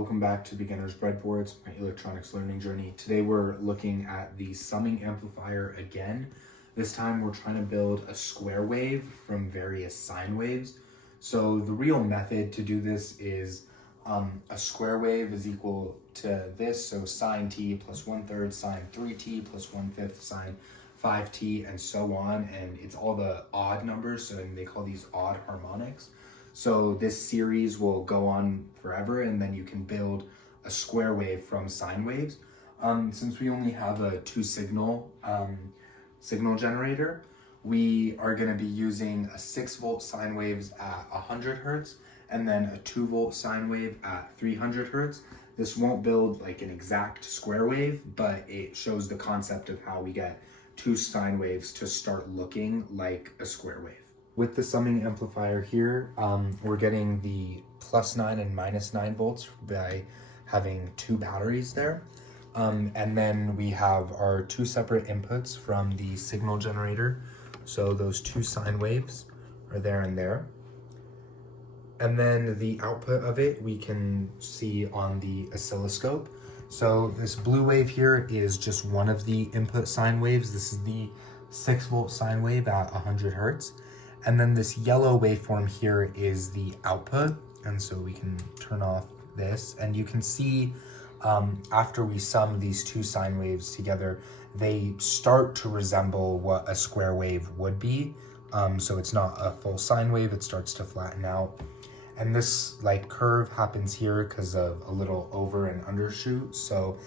Welcome back to Beginner's Breadboards, my electronics learning journey. Today we're looking at the summing amplifier again. This time we're trying to build a square wave from various sine waves. So the real method to do this is a square wave is equal to this, so sine t plus 1/3 sine 3t plus 1/5 sine 5t and so on, and it's all the odd numbers, so they call these odd harmonics. So this series will go on forever, and then you can build a square wave from sine waves. Since we only have a two signal generator, we are going to be using a 6-volt sine waves at 100 hertz and then a 2-volt sine wave at 300 hertz. This won't build like an exact square wave, but it shows the concept of how we get two sine waves to start looking like a square wave. With the summing amplifier here, we're getting the +9 and -9 volts by having two batteries there. And then we have our two separate inputs from the signal generator. So those two sine waves are there and there. And then the output of it we can see on the oscilloscope. So this blue wave here is just one of the input sine waves. This is the 6-volt sine wave at 100 hertz. And then this yellow waveform here is the output. And so we can turn off this, and you can see after we sum these two sine waves together, they start to resemble what a square wave would be. So it's not a full sine wave, it starts to flatten out. And this like curve happens here because of a little over and undershoot. So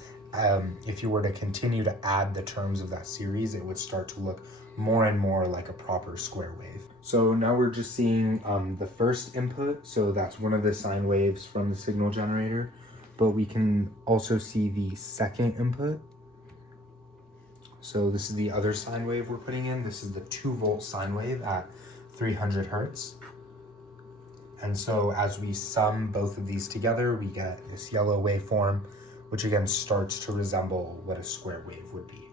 if you were to continue to add the terms of that series, it would start to look more and more like a proper square wave. So now we're just seeing the first input. So that's one of the sine waves from the signal generator, but we can also see the second input. So this is the other sine wave we're putting in. This is the 2-volt sine wave at 300 hertz. And so as we sum both of these together, we get this yellow waveform, which again starts to resemble what a square wave would be.